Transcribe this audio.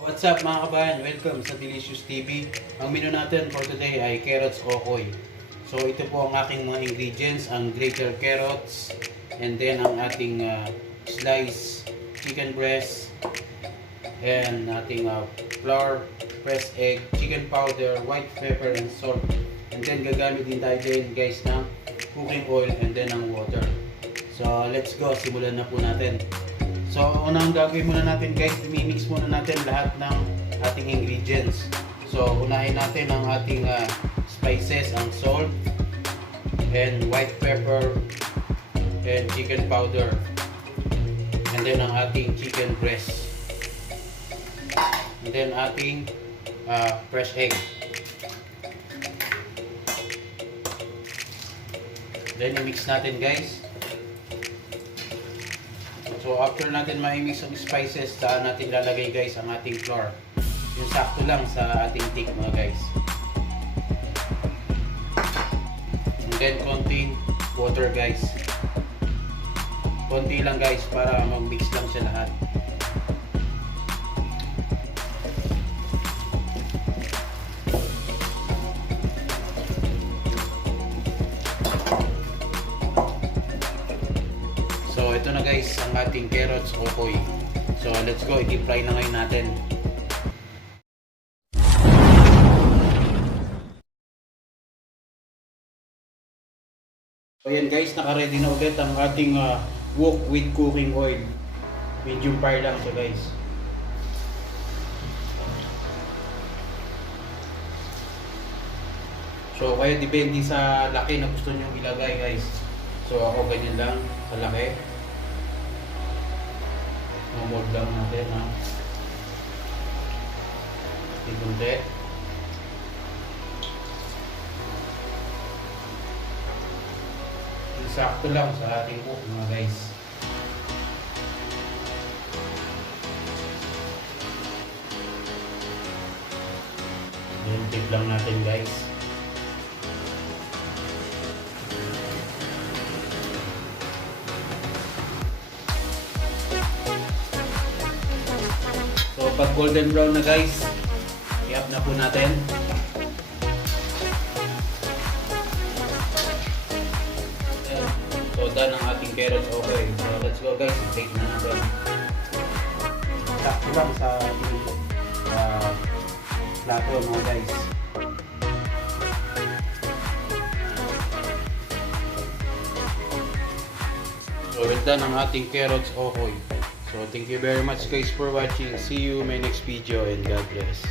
What's up mga kabayan? Welcome sa Delicious TV. Ang menu natin for today ay carrots okoy. So ito po ang aking mga ingredients, ang grated carrots, and then ang ating slice chicken breast, and ating flour, pressed egg, chicken powder, white pepper, and salt. And then gagamit din tayo din guys ng cooking oil and then ng water. So let's go, simulan na po natin. So, unang gagawin muna natin guys, i-mix muna natin lahat ng ating ingredients. So, unahin natin ang ating spices, ang salt, and white pepper, and chicken powder, and then ang ating chicken breast, and then ating fresh egg. Then, i-mix natin guys. So after natin ma-mix ang spices, saan natin lalagay guys ang ating flour. Yung sakto lang sa ating thick mga guys. And then konting water guys. Konti lang guys para mag-mix lang siya lahat. So ito na guys ang ating carrots okoy. So let's go, i-deep fry na ngayon natin. So yan guys, naka-ready na ulit ang ating wok with cooking oil. Medium fire lang siya guys. So kaya depende sa laki na gusto nyo ilagay guys. So ako ganyan lang sa laki. Mamod lang natin ha. Ikunti. Sakto lang sa ating cook mga guys. Then tip lang natin guys. So pag golden brown na guys, i-up na po natin. So done ang ating carrots okay. So let's go guys, i-take na natin. Sakto lang sa ating plato mga guys. So well done ang ating carrots okay. So thank you very much guys for watching. See you in my next video and God bless.